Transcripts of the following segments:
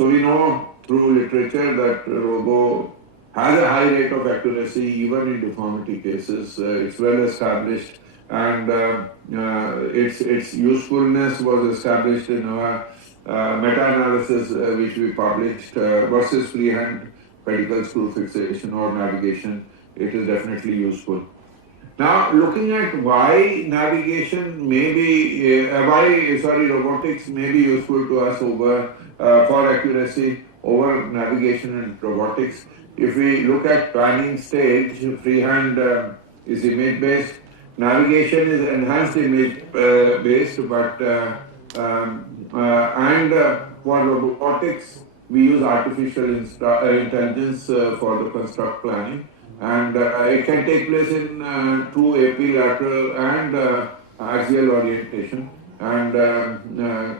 So we know through literature that Robo has a high rate of accuracy even in deformity cases. It's well established, and its usefulness was established in our meta-analysis which we published versus freehand pedicle screw fixation or navigation. It is definitely useful. Now, looking at why navigation may be, robotics may be useful to us over for accuracy over navigation and robotics. If we look at planning stage, freehand is image based, navigation is enhanced image based, but for robotics we use artificial intelligence for the construct planning, and it can take place in true lateral and axial orientation, and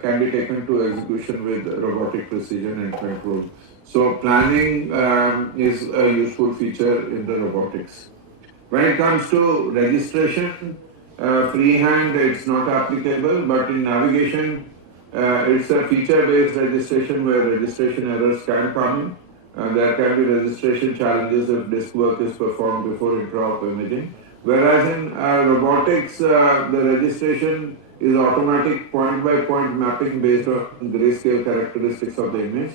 can be taken to execution with robotic precision and control. So planning is a useful feature in the robotics. When it comes to registration, freehand it's not applicable, but in navigation it's a feature-based registration where registration errors can come in. There can be registration challenges if disk work is performed before intra-op imaging. Whereas in robotics, the registration is automatic point-by-point mapping based on grayscale characteristics of the image,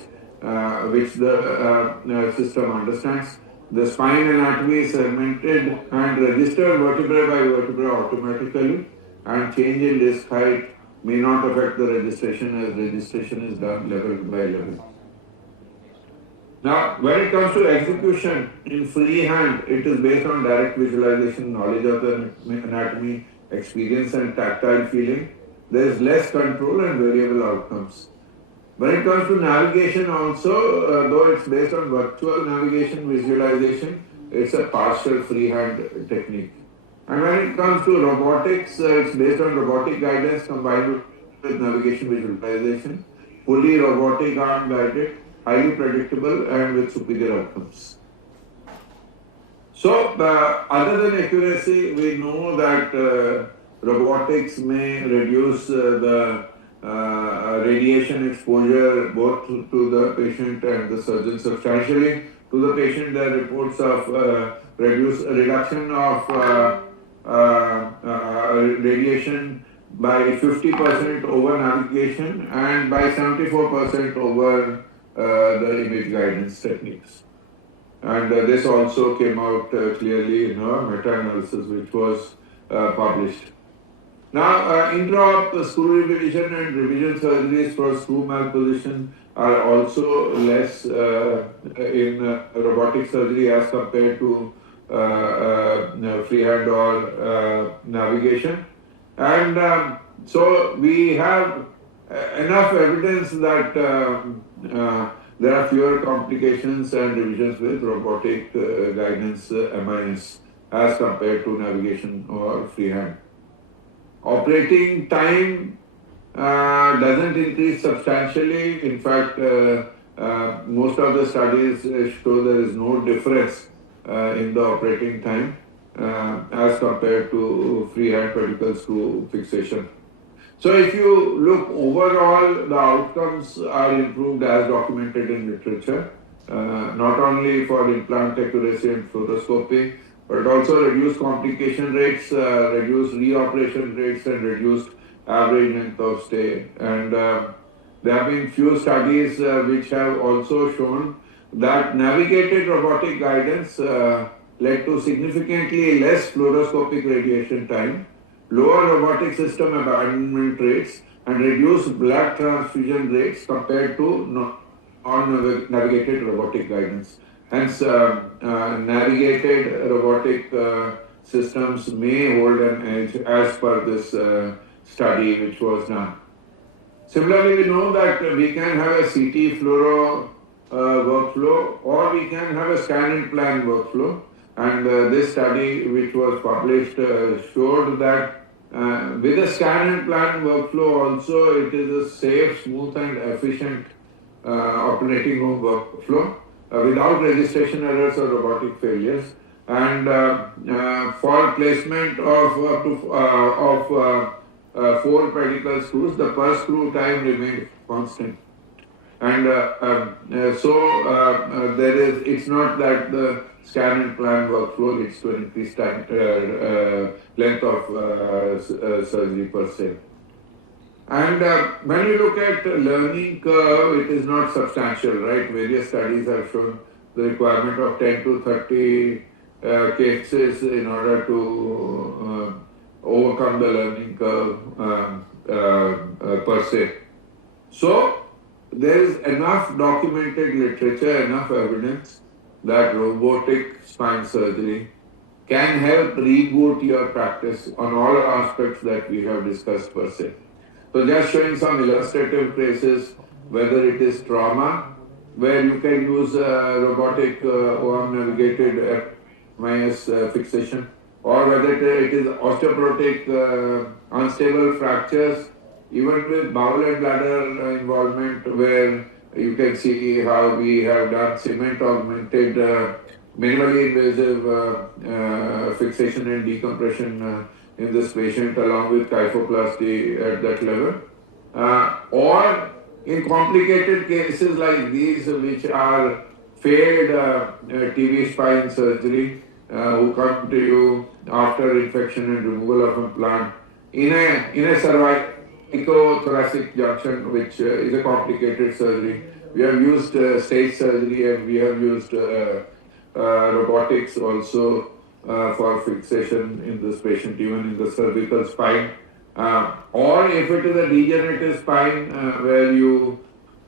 which the system understands. The spine anatomy is segmented and registered vertebra by vertebra automatically, and change in disc height may not affect the registration as registration is done level by level. Now, when it comes to execution in freehand, it is based on direct visualization, knowledge of the anatomy, experience and tactile feeling. There is less control and variable outcomes. When it comes to navigation also, though it's based on virtual navigation visualization, it's a partial freehand technique. And when it comes to robotics, it's based on robotic guidance combined with navigation visualization, fully robotic arm guided, highly predictable and with superior outcomes. So, other than accuracy, we know that robotics may reduce the radiation exposure both to the patient and the surgeon substantially. To the patient, there are reports of reduction of radiation by 50% over navigation and by 74% over the image guidance techniques. And this also came out clearly in our meta-analysis which was published. Now, intra-op screw revision and revision surgeries for screw malposition are also less in robotic surgery as compared to freehand or navigation. And so we have enough evidence that there are fewer complications and revisions with robotic guidance MIS as compared to navigation or freehand. Operating time doesn't increase substantially. In fact, most of the studies show there is no difference in the operating time as compared to freehand pedicle screw fixation. So if you look overall, the outcomes are improved as documented in literature, not only for implant accuracy and fluoroscopy, but also reduced complication rates, reduced reoperation rates, and reduced average length of stay. And there have been few studies which have also shown that navigated robotic guidance led to significantly less fluoroscopic radiation time, lower robotic system abandonment rates, and reduced blood transfusion rates compared to non-navigated robotic guidance. Hence, navigated robotic systems may hold an edge as per this study which was done. Similarly, we know that we can have a CT fluoro workflow, or we can have a scan and plan workflow. And this study which was published showed that with a scan and plan workflow also it is a safe, smooth and efficient operating room workflow without registration errors or robotic failures. And for placement of 4 pedicle screws, the per screw time remained constant. And it's not that the scan and plan workflow leads to an increased time, length of surgery per se. And when you look at learning curve, it is not substantial, right? Various studies have shown the requirement of 10 to 30 cases in order to overcome the learning curve per se. So, there is enough documented literature, enough evidence that robotic spine surgery can help reboot your practice on all aspects that we have discussed per se. So just showing some illustrative cases, whether it is trauma, where you can use robotic arm navigated MIS fixation, or whether it is osteoporotic unstable fractures, even with bowel and bladder involvement, where you can see how we have done cement augmented minimally invasive fixation and decompression in this patient along with kyphoplasty at that level. Or in complicated cases like these, which are failed TV spine surgery, who come to you after infection and removal of implant in a cervicothoracic junction, which is a complicated surgery. We have used stage surgery and we have used robotics also for fixation in this patient, even in the cervical spine. Or if it is a degenerative spine where you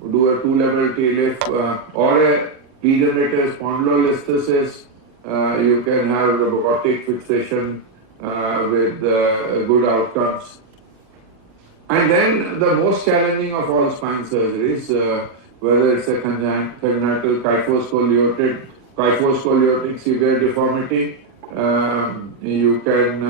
do a two-level TLIF or a degenerative spondylolisthesis, you can have robotic fixation with good outcomes. And then the most challenging of all spine surgeries, whether it's a congenital kyphoscoliotic severe deformity, you can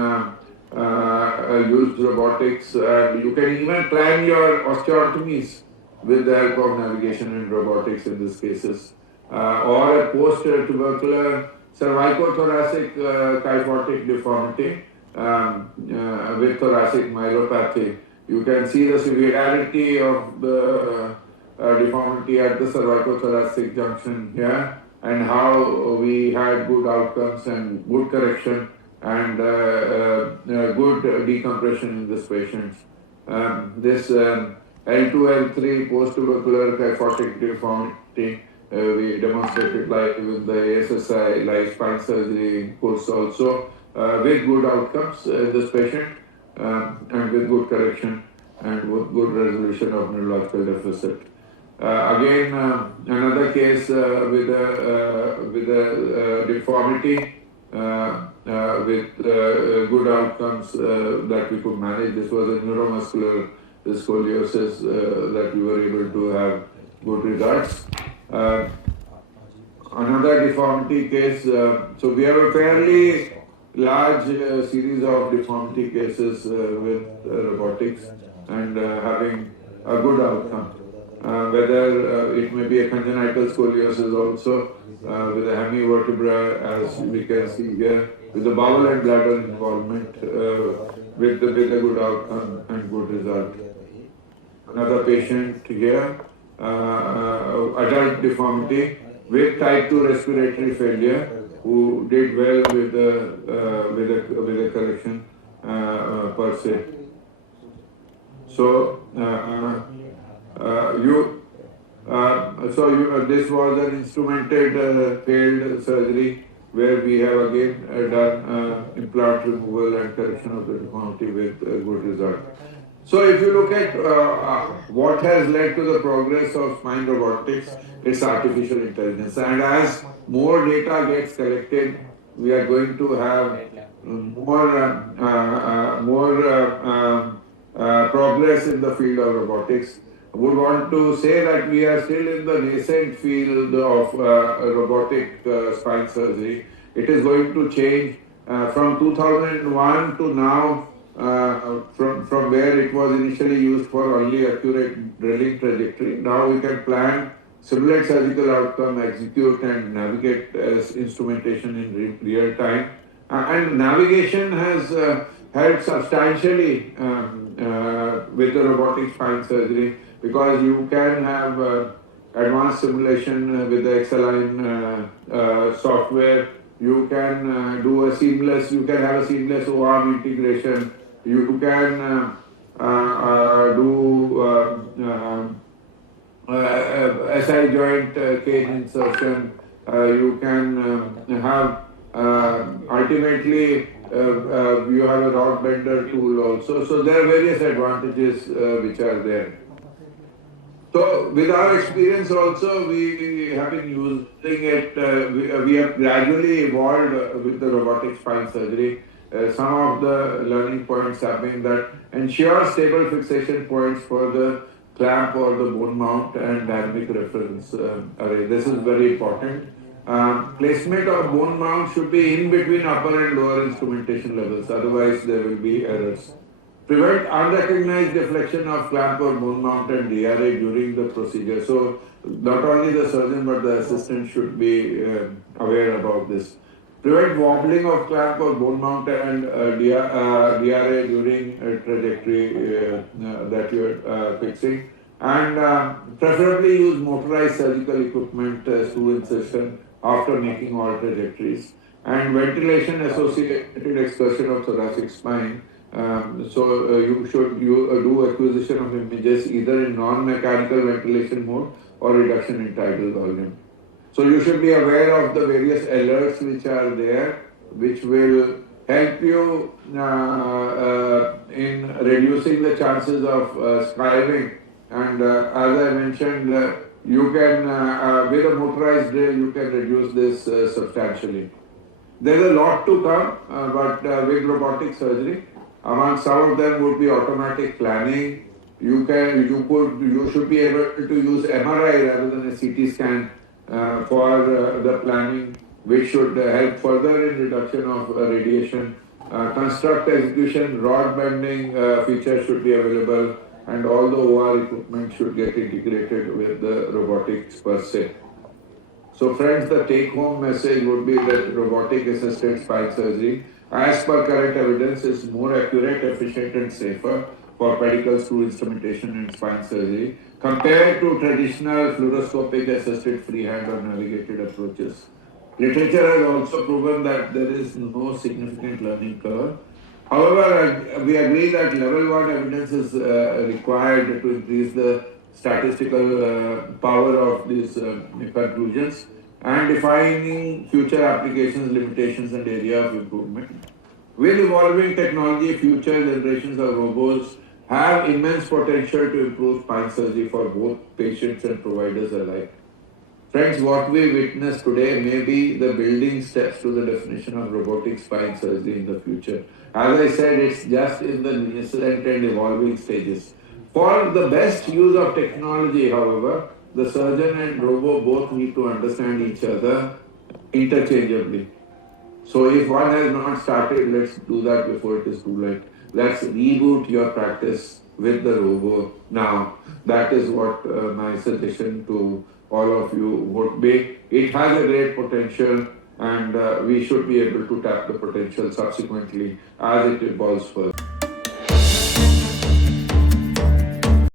use robotics, and you can even plan your osteotomies with the help of navigation and robotics in these cases. Or a post-tubercular cervicothoracic kyphotic deformity with thoracic myelopathy. You can see the severity of the deformity at the cervicothoracic junction here, and how we had good outcomes and good correction and good decompression in this patient. This L2, L3 post-tubercular kyphotic deformity, we demonstrated live with the ASSI live spine surgery course also, with good outcomes in this patient, and with good correction and with good resolution of neurological deficit. Again, another case with a deformity with good outcomes that we could manage. This was a neuromuscular scoliosis that we were able to have good results. Another deformity case, so we have a fairly large series of deformity cases with robotics and having a good outcome. Whether it may be a congenital scoliosis also with a hemivertebra, as we can see here, with the bowel and bladder involvement, with a good outcome and good result. Another patient here, adult deformity with type 2 respiratory failure, who did well with a correction per se. So this was an instrumented failed surgery where we have again done implant removal and correction of the deformity with a good result. So if you look at what has led to the progress of spine robotics, it's artificial intelligence. And as more data gets collected, we are going to have more progress in the field of robotics. I would want to say that we are still in the nascent field of robotic spine surgery. It is going to change from 2001 to now, from where it was initially used for only accurate drilling trajectory. Now we can plan, simulate surgical outcome, execute and navigate instrumentation in real time. And navigation has helped substantially with the robotic spine surgery, because you can have advanced simulation with the XLine software. You can do a seamless, you can have a seamless ORM integration. You can do SI joint cage insertion. You can have ultimately you have a rod bender tool also. So there are various advantages which are there. So with our experience also, we have been using it. We have gradually evolved with the robotic spine surgery. Some of the learning points have been that ensure stable fixation points for the clamp or the bone mount and dynamic reference array. This is very important. Placement of bone mount should be in between upper and lower instrumentation levels, otherwise there will be errors. Prevent unrecognized deflection of clamp or bone mount and DRA during the procedure. So not only the surgeon but the assistant should be aware about this. Prevent wobbling of clamp or bone mount and DRA during trajectory that you are fixing. And preferably use motorized surgical equipment screw insertion after making all trajectories. And ventilation associated excursion of thoracic spine. You should do acquisition of images either in non-mechanical ventilation mode or reduction in tidal volume. So you should be aware of the various alerts which are there, which will help you in reducing the chances of skiving. And as I mentioned, you can, with a motorized drill, you can reduce this substantially. There's a lot to come, but with robotic surgery, among some of them would be automatic planning. You should be able to use MRI rather than a CT scan for the planning, which should help further in reduction of radiation. Construct execution, rod bending features should be available, and all the OR equipment should get integrated with the robotics per se. So friends, the take-home message would be that robotic-assisted spine surgery, as per current evidence, is more accurate, efficient and safer for pedicle screw instrumentation and spine surgery compared to traditional fluoroscopic-assisted freehand or navigated approaches. Literature has also proven that there is no significant learning curve. However, we agree that level 1 evidence is required to increase the statistical power of these conclusions and defining future applications, limitations and area of improvement. With evolving technology, future generations of robots have immense potential to improve spine surgery for both patients and providers alike. Friends, what we witness today may be the building steps to the definition of robotic spine surgery in the future. As I said, it's just in the nascent and evolving stages. For the best use of technology, however, the surgeon and robo both need to understand each other interchangeably. So if one has not started, let's do that before it is too late. Let's reboot your practice with the robo now. That is what my suggestion to all of you would be. It has a great potential, and we should be able to tap the potential subsequently as it evolves further.